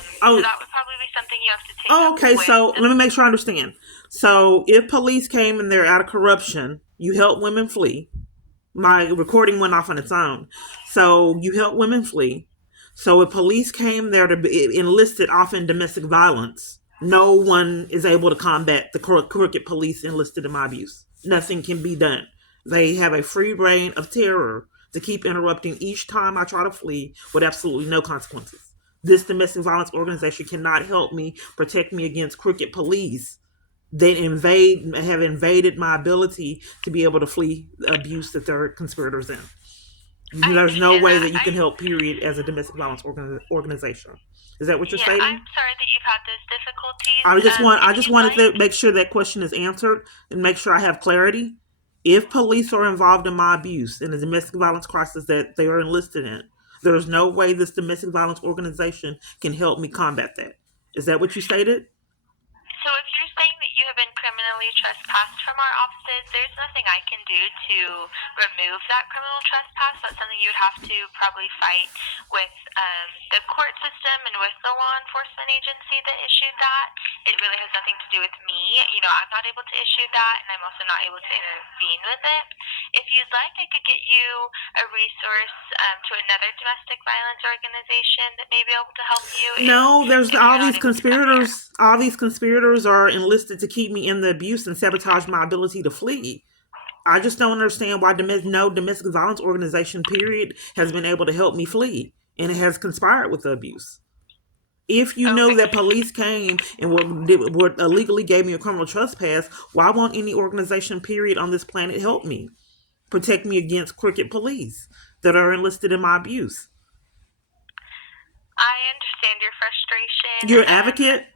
So Oh, that would probably be something you have to take oh, up okay. with. So let me make sure I understand. So if police came and they're out of corruption, you help women flee. My recording went off on its own. So you help women flee. So if police came there to be enlisted often domestic violence, no one is able to combat the crooked police enlisted in my abuse. Nothing can be done. They have a free reign of terror to keep interrupting each time I try to flee with absolutely no consequences. This domestic violence organization cannot help me protect me against crooked police. They have invaded my ability to be able to flee the abuse that they're conspirators in. I There's no understand way that. that you can help, period, as a domestic violence organization. Is that what you're Yeah, I'm stating? sorry that you've had those difficulties. I If just you'd wanted like, to make sure that question is answered and make sure I have clarity. If police are involved in my abuse and the domestic violence crisis that they are enlisted in, there's no way this domestic violence organization can help me combat that. Is that what you stated? so if you're saying that you have been criminally trespassed from our offices, there's nothing I can do to remove that criminal trespass. That's something you would have to probably fight with the court system and with the law enforcement agency that issued that. It really has nothing to do with me. I'm not able to issue that, and I'm also not able to intervene with it. If you'd like, I could get you a resource to another domestic violence organization that may be able to help you No, there's if you're not able to come here. all these conspirators are enlisted to keep me in the abuse and sabotage my ability to flee. I just don't understand why no domestic violence organization, period, has been able to help me flee, and it has conspired with the abuse. If you know Okay. that police came and were illegally gave me a criminal trespass, why won't any organization, period, on this planet help me, protect me against crooked police that are enlisted in my abuse? I understand your frustration. You're an advocate.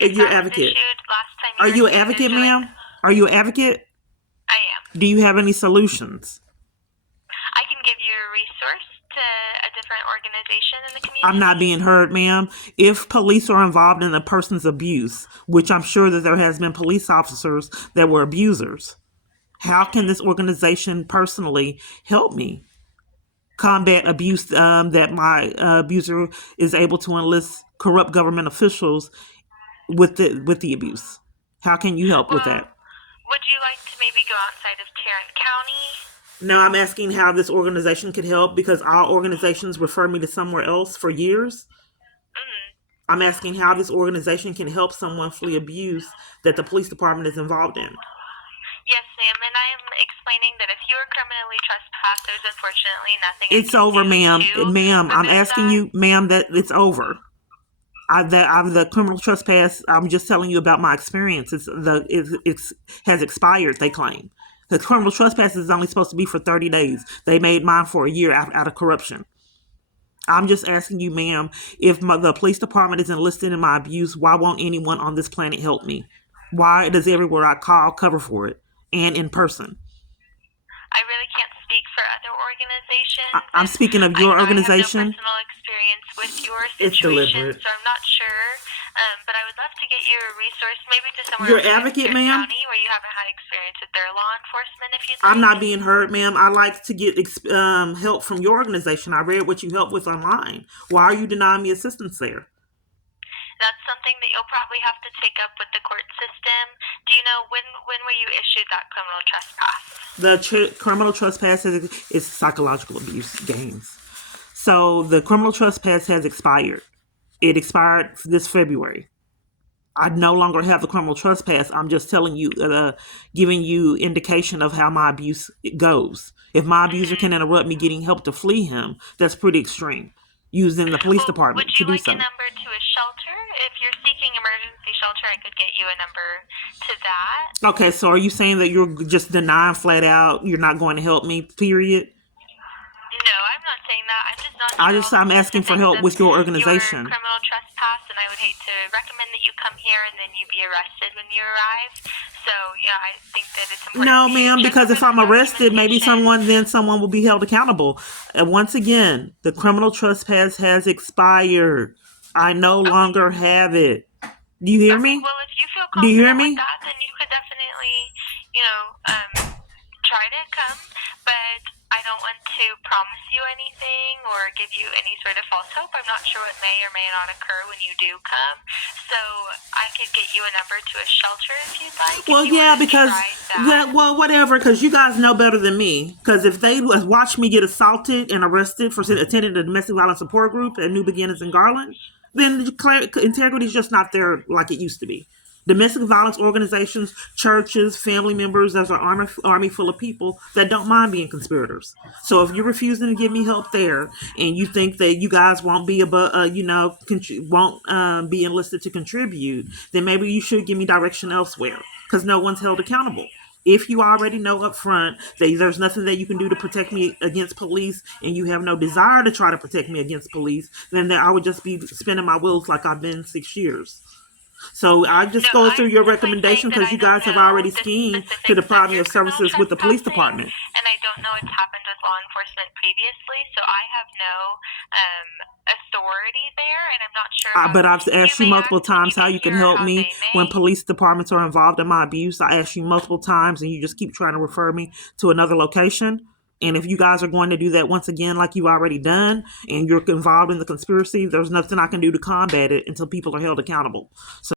If You're that an was advocate. issued last time you Are were you an here, advocate, there's really. ma'am? Are you an advocate? I am. Do you have any solutions? I can give you a resource to a different organization in the community. I'm not being heard, ma'am. If police are involved in a person's abuse, which I'm sure that there has been police officers that were abusers, how can this organization personally help me combat abuse that my abuser is able to enlist corrupt government officials with the abuse? How can you help with Well, that? would you like to maybe go outside of Tarrant County? No, I'm asking how this organization could help because our organizations refer me to somewhere else for years. Mm. I'm asking how this organization can help someone flee abuse that the police department is involved in. Yes, ma'am, and I am explaining that if you were criminally trespassed, there's unfortunately nothing I It's can over, do ma'am. to Ma'am, I'm remove asking that. you, ma'am, that it's over. The criminal trespass. I'm just telling you about my experience. It has expired. They claim the criminal trespass is only supposed to be for 30 days. They made mine for a year out of corruption. I'm just asking you, ma'am, if the police department is enlisted in my abuse, why won't anyone on this planet help me? Why does everywhere I call cover for it and in person? I really can't speak for other organizations, I'm and speaking of I, your I have no organization. personal experience with your It's situation, deliberate. so I'm not sure. But I would love to get you a resource, maybe to somewhere Your outside of advocate, Tarrant ma'am. County where you haven't had experience with their law enforcement, if you'd I'm like. not being heard, ma'am. I like to get help from your organization. I read what you help with online. Why are you denying me assistance there? That's something that you'll probably have to take up with the court system. Do you know when were you issued that criminal trespass? The criminal trespass is psychological abuse games. So the criminal trespass has expired. It expired this February. I no longer have the criminal trespass. I'm just telling you, giving you indication of how my abuse goes. If my abuser Mm-hmm. can interrupt me getting help to flee him, that's pretty extreme. Using the police Well, would department to you do like a so. number to a shelter? If you're seeking emergency shelter, I could get you a number to that. Okay, so are you saying that you're just denying flat out? You're not going to help me? Period. No, I'm not saying that. I'm just not sure all the I'm asking for specifics help of with your your organization. criminal trespass, and I would hate to recommend that you come here and then you be arrested when you arrive. So, yeah, I think that it's important No, for you ma'am, to check because over if the I'm arrested, maybe documentation. someone will be held accountable. And once again, the criminal trespass has expired. I no Okay. longer have it. Do you hear Okay, me? well, if you feel Do you hear confident with me? that, then you could definitely, you know, um, try to come. But I don't want to promise you anything or give you any sort of false hope. I'm not sure what may or may not occur when you do come. So I could get you a number to a shelter if you'd like. Well, if you yeah, want to because try that. well, whatever. Because you guys know better than me. Because if they watch me get assaulted and arrested for attending a domestic violence support group at New Beginnings in Garland, then integrity is just not there like it used to be. Domestic violence organizations, churches, family members, there's an army full of people that don't mind being conspirators. So if you're refusing to give me help there, and you think that you guys won't be won't be enlisted to contribute, then maybe you should give me direction elsewhere because no one's held accountable. If you already know up front that there's nothing that you can do to protect me against police, and you have no desire to try to protect me against police, then I would just be spinning my wheels like I've been 6 years. So I just No, go through I'm your simply saying recommendation that because I you don't guys have know already the schemed to specifics deprive of me your of criminal services with the police trespassing, department. and I don't know what's happened with law enforcement previously, so I have no authority there, and I'm not sure how But I've you asked you may multiple act when you times how get you can here or help how me they may. when police departments are involved in my abuse. I asked you multiple times, and you just keep trying to refer me to another location. And if you guys are going to do that once again, like you've already done, and you're involved in the conspiracy, there's nothing I can do to combat it until people are held accountable. So